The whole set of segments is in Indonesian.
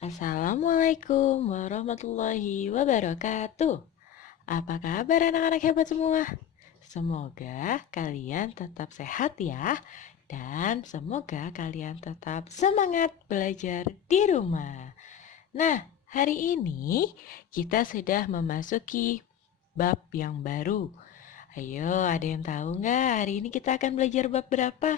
Assalamualaikum warahmatullahi wabarakatuh. Apa kabar anak-anak hebat semua? Semoga kalian tetap sehat ya, dan semoga kalian tetap semangat belajar di rumah. Nah, hari ini kita sudah memasuki bab yang baru. Ayo, ada yang tahu nggak hari ini kita akan belajar bab berapa?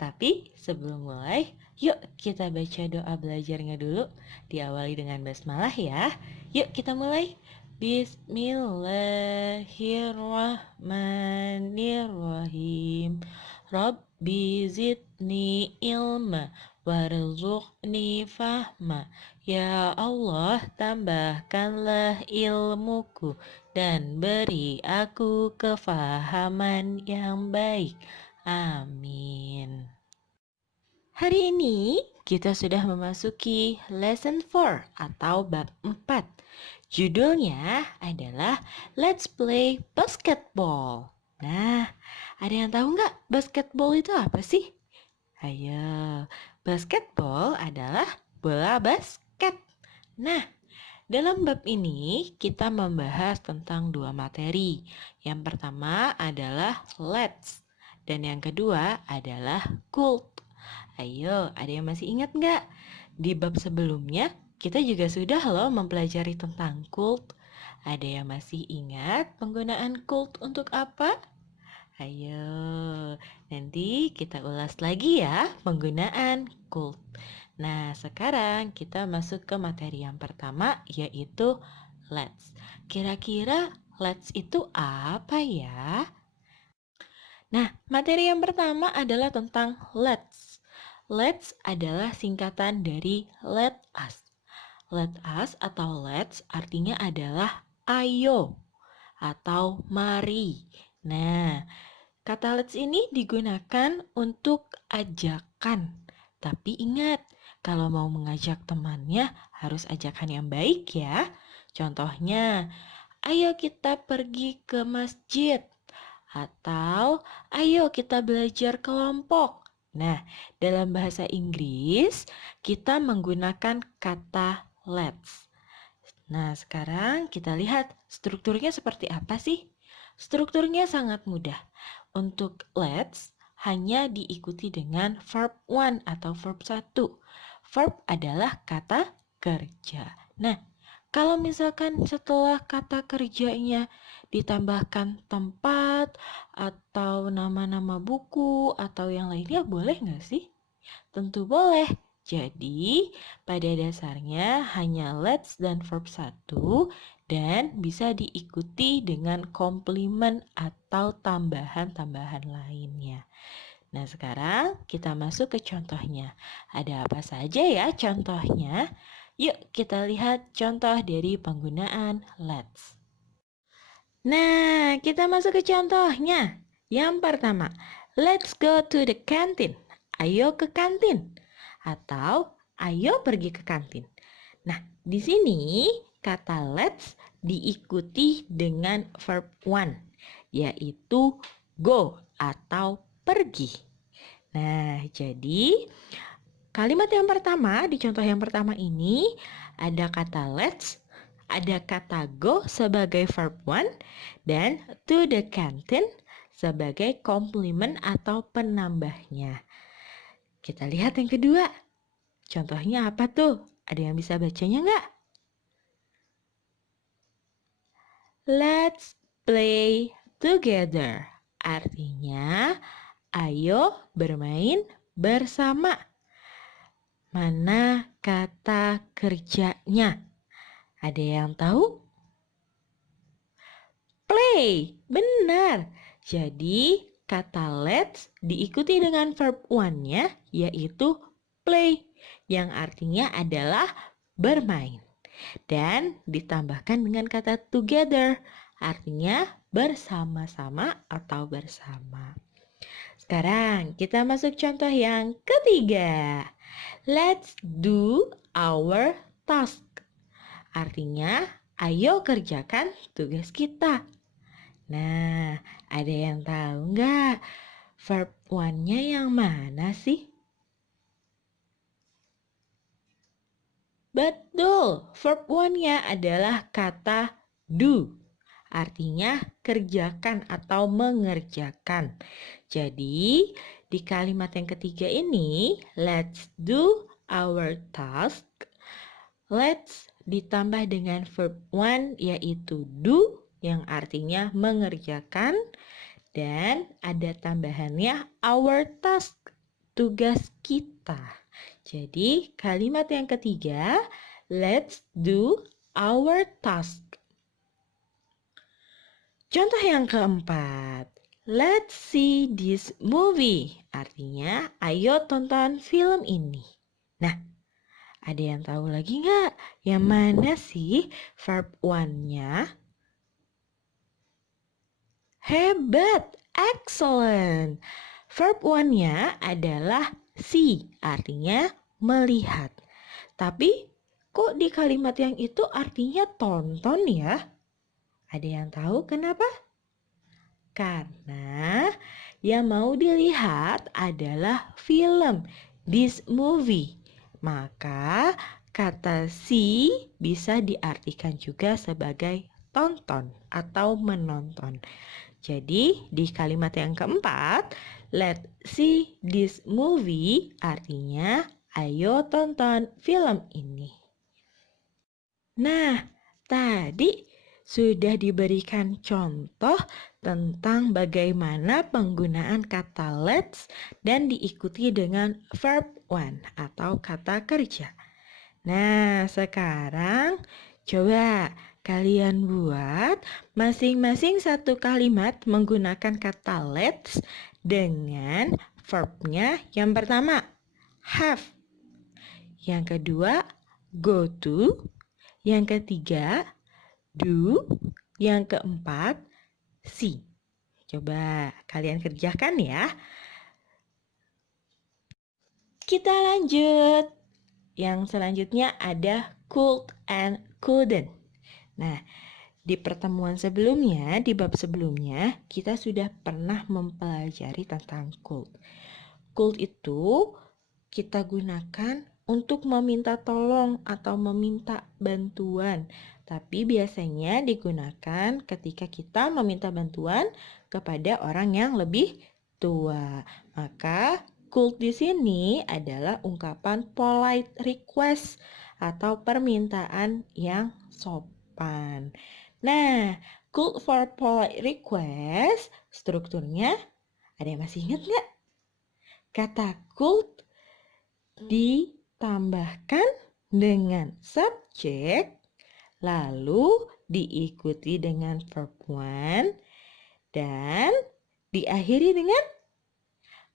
Tapi sebelum mulai, yuk kita baca doa belajarnya dulu. Diawali dengan basmalah ya. Yuk kita mulai. Bismillahirrahmanirrahim. Rabbi zidni ilma warzuqni fahma. Ya Allah, tambahkanlah ilmuku dan beri aku kefahaman yang baik. Amin. Hari ini kita sudah memasuki lesson 4 atau bab 4. Judulnya adalah Let's Play Basketball. Nah, ada yang tahu nggak basketball itu apa sih? Ayo, basketball adalah bola basket. Nah, dalam bab ini kita membahas tentang dua materi. Yang pertama adalah let's dan yang kedua adalah could. Ayo, ada yang masih ingat nggak? Di bab sebelumnya kita juga sudah loh mempelajari tentang could. Ada yang masih ingat penggunaan could untuk apa? Ayo, nanti kita ulas lagi ya penggunaan could. Nah, sekarang kita masuk ke materi yang pertama yaitu let's. Kira-kira let's itu apa ya? Nah, materi yang pertama adalah tentang let's. Let's adalah singkatan dari let us. Let us atau let's artinya adalah ayo atau mari. Nah, kata let's ini digunakan untuk ajakan. Tapi ingat, kalau mau mengajak temannya harus ajakan yang baik ya. Contohnya, ayo kita pergi ke masjid. Atau ayo kita belajar kelompok. Nah, dalam bahasa Inggris kita menggunakan kata let's. Nah, sekarang kita lihat strukturnya seperti apa sih? Strukturnya sangat mudah. Untuk let's hanya diikuti dengan verb one atau verb satu. Verb adalah kata kerja. Nah, kalau misalkan setelah kata kerjanya ditambahkan tempat atau nama-nama buku atau yang lainnya boleh nggak sih? Tentu boleh. Jadi, pada dasarnya hanya let's dan verb satu dan bisa diikuti dengan komplement atau tambahan-tambahan lainnya. Nah, sekarang kita masuk ke contohnya. Ada apa saja ya contohnya? Yuk kita lihat contoh dari penggunaan let's. Nah, kita masuk ke contohnya. Yang pertama, let's go to the canteen. Ayo ke kantin. Atau ayo pergi ke kantin. Nah, di sini kata let's diikuti dengan verb one, yaitu go atau pergi. Nah, jadi kalimat yang pertama, di contoh yang pertama ini ada kata let's, ada kata go sebagai verb one, dan to the canteen sebagai komplement atau penambahnya. Kita lihat yang kedua. Contohnya apa tuh? Ada yang bisa bacanya nggak? Let's play together. Artinya, ayo bermain bersama. Mana kata kerjanya? Ada yang tahu? Play, benar. Jadi kata let's diikuti dengan verb one-nya yaitu play yang artinya adalah bermain. Dan ditambahkan dengan kata together artinya bersama-sama atau bersama. Sekarang kita masuk contoh yang ketiga. Let's do our task. Artinya ayo kerjakan tugas kita. Nah, ada yang tahu nggak verb one-nya yang mana sih? Betul, verb one-nya adalah kata do. Artinya kerjakan atau mengerjakan. Jadi, di kalimat yang ketiga ini, let's do our task. Let's ditambah dengan verb one yaitu do yang artinya mengerjakan. Dan ada tambahannya our task, tugas kita. Jadi kalimat yang ketiga, let's do our task. Contoh yang keempat, let's see this movie. Artinya, ayo tonton film ini. Nah, ada yang tahu lagi nggak? Yang mana sih verb one-nya? Hebat, excellent. Verb one-nya adalah see, artinya melihat. Tapi kok di kalimat yang itu artinya tonton ya? Ada yang tahu kenapa? Karena yang mau dilihat adalah film, this movie. Maka kata see bisa diartikan juga sebagai tonton atau menonton. Jadi di kalimat yang keempat, let's see this movie artinya ayo tonton film ini. Nah, tadi sudah diberikan contoh tentang bagaimana penggunaan kata let's dan diikuti dengan verb one atau kata kerja. Nah, sekarang coba kalian buat masing-masing satu kalimat menggunakan kata let's dengan verbnya yang pertama, have. Yang kedua, go to. Yang ketiga, do. Yang keempat, see. Coba kalian kerjakan ya. Kita lanjut. Yang selanjutnya ada could and couldn't. Nah, di pertemuan sebelumnya, di bab sebelumnya, kita sudah pernah mempelajari tentang could. Could itu kita gunakan untuk meminta tolong atau meminta bantuan. Tapi biasanya digunakan ketika kita meminta bantuan kepada orang yang lebih tua. Maka could di sini adalah ungkapan polite request atau permintaan yang sopan. Nah, could for polite request strukturnya ada yang masih ingat nggak? Kata could ditambahkan dengan subjek, lalu diikuti dengan verb one, dan diakhiri dengan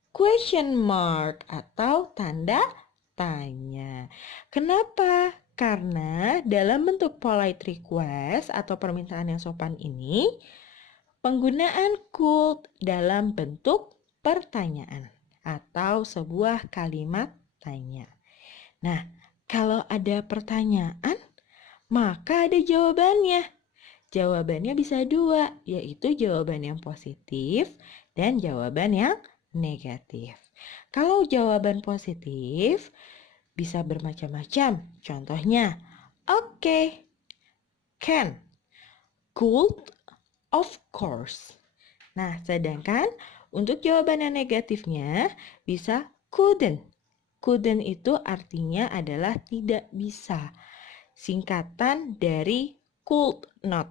question mark atau tanda tanya. Kenapa? Karena dalam bentuk polite request atau permintaan yang sopan ini, penggunaan could dalam bentuk pertanyaan atau sebuah kalimat tanya. Nah, kalau ada pertanyaan, maka ada jawabannya. Jawabannya bisa dua, yaitu jawaban yang positif dan jawaban yang negatif. Kalau jawaban positif, bisa bermacam-macam. Contohnya, okay, can, could, of course. Nah, sedangkan untuk jawaban yang negatifnya bisa couldn't. Couldn't itu artinya adalah tidak bisa. Singkatan dari could not.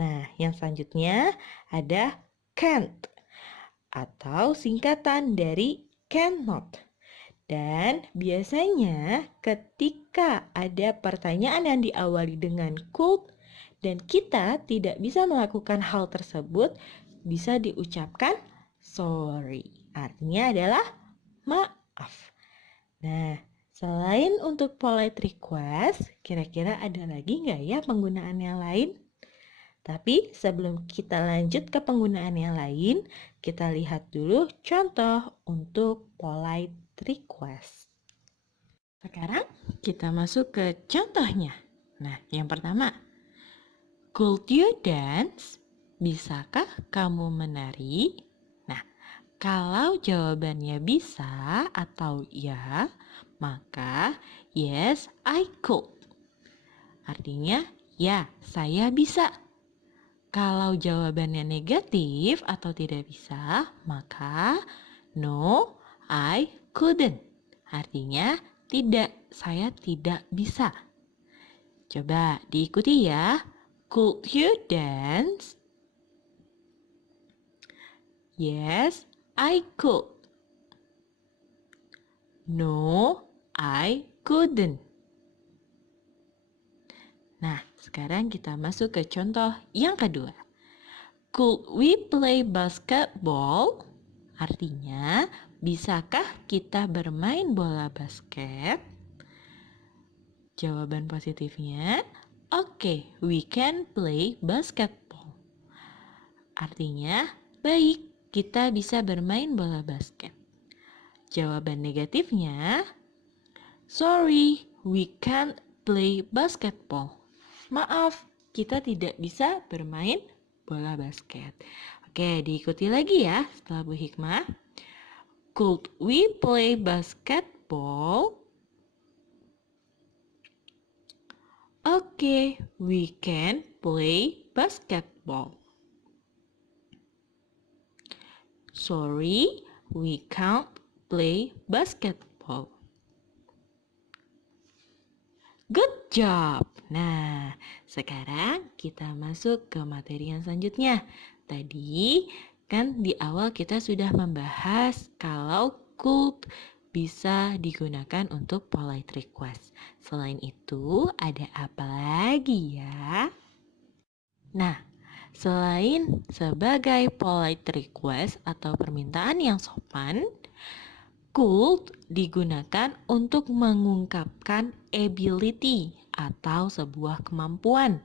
Nah, yang selanjutnya ada can't atau singkatan dari cannot. Dan biasanya ketika ada pertanyaan yang diawali dengan could dan kita tidak bisa melakukan hal tersebut, bisa diucapkan sorry. Artinya adalah maaf. Nah, selain untuk polite request, kira-kira ada lagi nggak ya penggunaan yang lain? Tapi sebelum kita lanjut ke penggunaan yang lain, kita lihat dulu contoh untuk polite request. Sekarang kita masuk ke contohnya. Nah, yang pertama, could you dance? Bisakah kamu menari? Kalau jawabannya bisa atau ya, maka Yes, I could. Artinya, ya, saya bisa. Kalau jawabannya negatif atau tidak bisa, maka no, I couldn't. Artinya, tidak, saya tidak bisa. Coba diikuti ya. Could you dance? Yes, I could. No, I couldn't. Nah, sekarang kita masuk ke contoh yang kedua. Could we play basketball? Artinya, bisakah kita bermain bola basket? Jawaban positifnya, okay, we can play basketball. Artinya, baik, kita bisa bermain bola basket. Jawaban negatifnya, sorry, we can't play basketball. Maaf, kita tidak bisa bermain bola basket. Oke, diikuti lagi ya setelah Bu Hikmah. Could we play basketball? Okay, we can play basketball. Sorry, we can't play basketball. Good job. Nah, sekarang kita masuk ke materi yang selanjutnya. Tadi kan di awal kita sudah membahas kalau could bisa digunakan untuk polite request. Selain itu, ada apa lagi ya? Nah, selain sebagai polite request atau permintaan yang sopan, could digunakan untuk mengungkapkan ability atau sebuah kemampuan.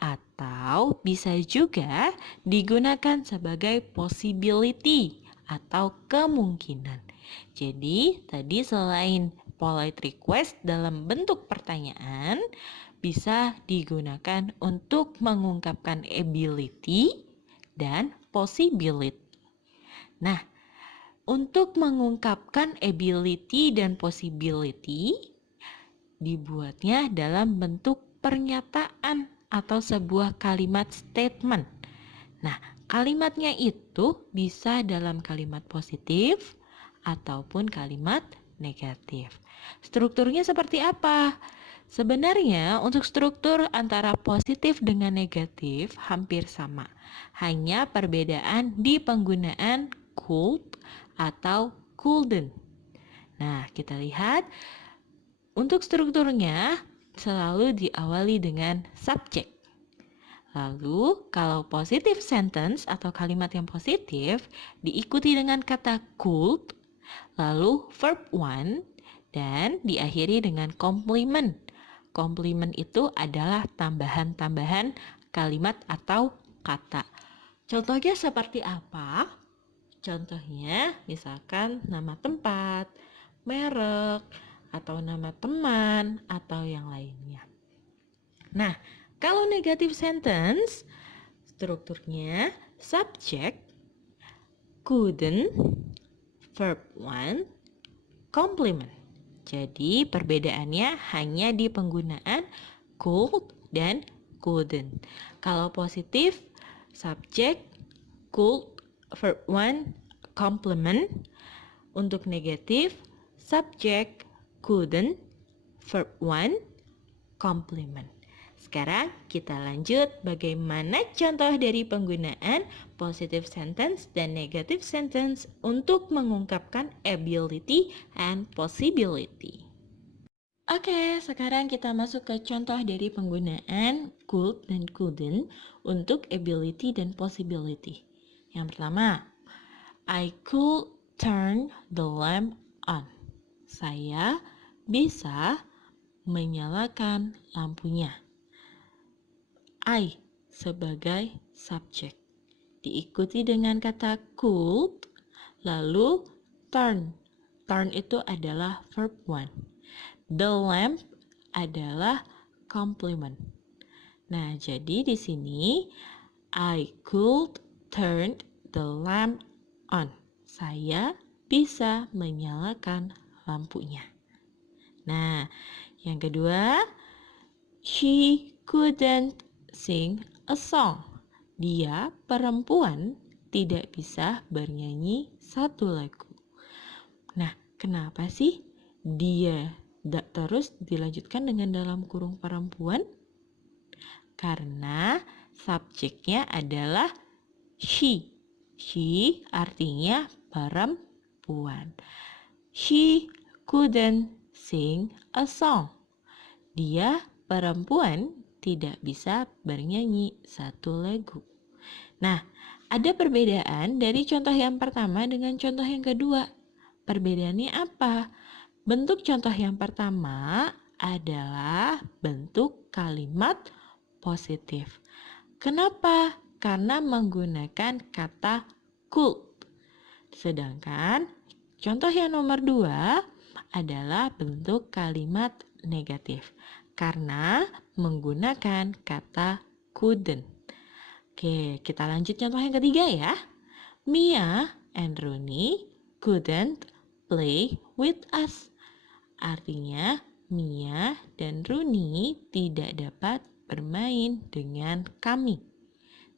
Atau bisa juga digunakan sebagai possibility atau kemungkinan. Jadi, tadi selain polite request dalam bentuk pertanyaan, bisa digunakan untuk mengungkapkan ability dan possibility. Nah, untuk mengungkapkan ability dan possibility, dibuatnya dalam bentuk pernyataan atau sebuah kalimat statement. Nah, kalimatnya itu bisa dalam kalimat positif ataupun kalimat negatif. Strukturnya seperti apa? Sebenarnya untuk struktur antara positif dengan negatif hampir sama. Hanya perbedaan di penggunaan could atau couldn't. Nah, kita lihat untuk strukturnya selalu diawali dengan subject. Lalu, kalau positive sentence atau kalimat yang positif diikuti dengan kata could, lalu verb one, dan diakhiri dengan complement. Complement itu adalah tambahan-tambahan kalimat atau kata. Contohnya seperti apa? Contohnya misalkan nama tempat, merek, atau nama teman, atau yang lainnya. Nah, kalau negative sentence, strukturnya subject, couldn't, verb one, complement. Jadi perbedaannya hanya di penggunaan could dan couldn't. Kalau positif, subject, could, verb one, complement. Untuk negatif, subject, couldn't, verb one, complement. Sekarang kita lanjut bagaimana contoh dari penggunaan positive sentence dan negative sentence untuk mengungkapkan ability and possibility. Oke, sekarang kita masuk ke contoh dari penggunaan could dan couldn't untuk ability dan possibility. Yang pertama, I could turn the lamp on. Saya bisa menyalakan lampunya. I sebagai subjek diikuti dengan kata could, lalu turn. Turn itu adalah verb one. The lamp adalah complement. Nah, jadi di sini I could turn the lamp on. Saya bisa menyalakan lampunya. Nah, yang kedua, she couldn't sing a song. Dia perempuan tidak bisa bernyanyi satu lagu. Nah, kenapa sih dia terus dilanjutkan dengan dalam kurung perempuan? Karena subjeknya adalah she. She artinya perempuan. She couldn't sing a song. Dia perempuan tidak bisa bernyanyi satu lagu. Nah, ada perbedaan dari contoh yang pertama dengan contoh yang kedua. Perbedaannya apa? Bentuk contoh yang pertama adalah bentuk kalimat positif. Kenapa? Karena menggunakan kata could. Sedangkan contoh yang nomor 2 adalah bentuk kalimat negatif karena menggunakan kata couldn't. Oke, kita lanjut contoh yang ketiga ya. Mia and Rooney couldn't play with us. Artinya, Mia dan Rooney tidak dapat bermain dengan kami.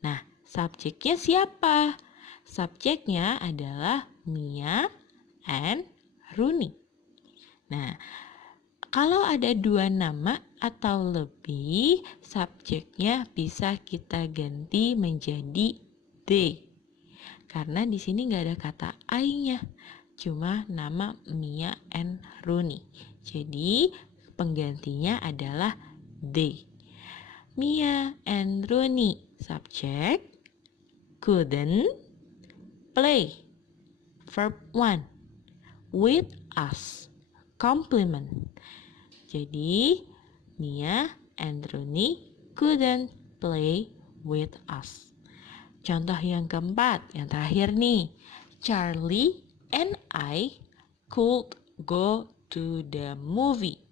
Nah, subjeknya siapa? Subjeknya adalah Mia and Rooney. Nah, kalau ada dua nama atau lebih, subjeknya bisa kita ganti menjadi they. Karena di sini nggak ada kata I-nya, cuma nama Mia and Rooney. Jadi penggantinya adalah they. Mia and Rooney, subject, couldn't play, verb 1, with us, complement. Jadi, Mia and Rooney couldn't play with us. Contoh yang keempat, yang terakhir nih. Charlie and I could go to the movie.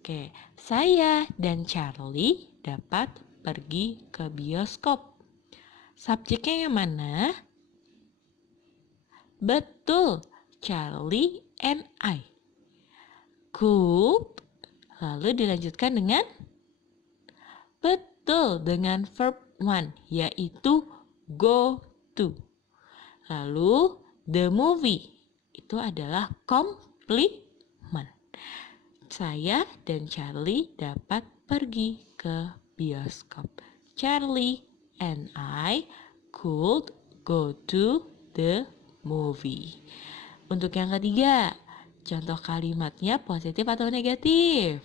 Oke, saya dan Charlie dapat pergi ke bioskop. Subjeknya yang mana? Betul, Charlie and I. Could, lalu dilanjutkan dengan betul, dengan verb 1, yaitu go to. Lalu the movie itu adalah complement. Saya dan Charlie dapat pergi ke bioskop. Charlie and I could go to the movie. Untuk yang ketiga, contoh kalimatnya positif atau negatif?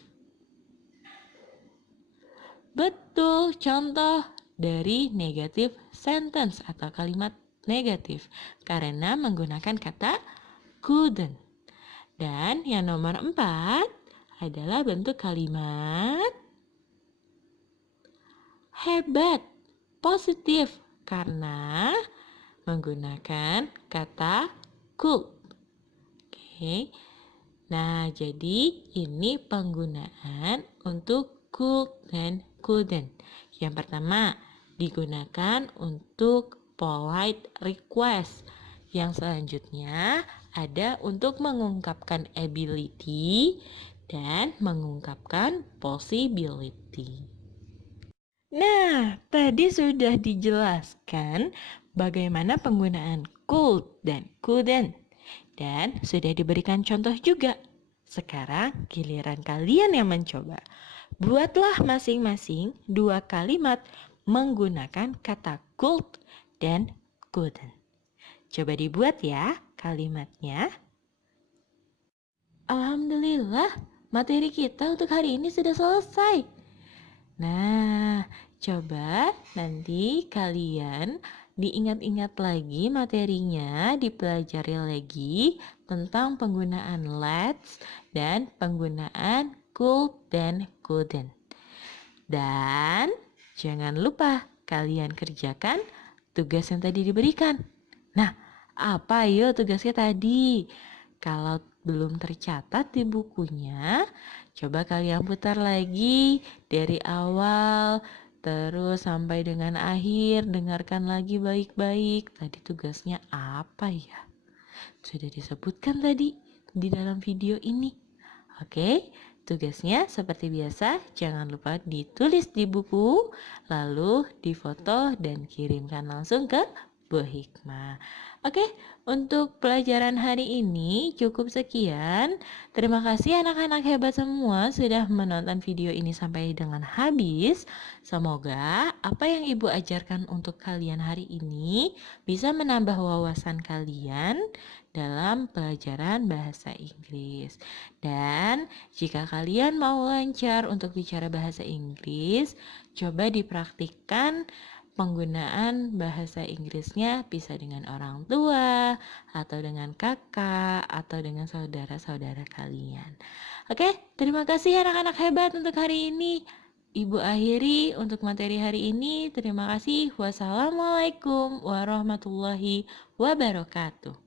Betul, contoh dari negatif sentence atau kalimat negatif karena menggunakan kata couldn't. Dan yang nomor 4 adalah bentuk kalimat hebat, positif karena menggunakan kata could. Oke. Nah, jadi ini penggunaan untuk could dan couldn't. Yang pertama, digunakan untuk polite request. Yang selanjutnya ada untuk mengungkapkan ability dan mengungkapkan possibility. Nah, tadi sudah dijelaskan bagaimana penggunaan could dan couldn't. Dan sudah diberikan contoh juga. Sekarang giliran kalian yang mencoba. Buatlah masing-masing 2 kalimat menggunakan kata could dan couldn't. Coba dibuat ya kalimatnya. Alhamdulillah, materi kita untuk hari ini sudah selesai. Nah, coba nanti kalian diingat-ingat lagi materinya, dipelajari lagi tentang penggunaan let's dan penggunaan could dan couldn't. Dan jangan lupa kalian kerjakan tugas yang tadi diberikan. Nah, apa yuk tugasnya tadi? Kalau belum tercatat di bukunya, coba kalian putar lagi dari awal terus sampai dengan akhir, dengarkan lagi baik-baik. Tadi tugasnya apa ya? Sudah disebutkan tadi di dalam video ini. Oke, tugasnya seperti biasa, jangan lupa ditulis di buku, lalu difoto dan kirimkan langsung ke Bu Hikmah. Oke, untuk pelajaran hari ini cukup sekian. Terima kasih anak-anak hebat semua sudah menonton video ini sampai dengan habis. Semoga apa yang Ibu ajarkan untuk kalian hari ini bisa menambah wawasan kalian dalam pelajaran bahasa Inggris. Dan jika kalian mau lancar untuk bicara bahasa Inggris, coba dipraktikkan penggunaan bahasa Inggrisnya bisa dengan orang tua, atau dengan kakak, atau dengan saudara-saudara kalian. Oke, terima kasih anak-anak hebat untuk hari ini. Ibu akhiri untuk materi hari ini. Terima kasih. Wassalamualaikum warahmatullahi wabarakatuh.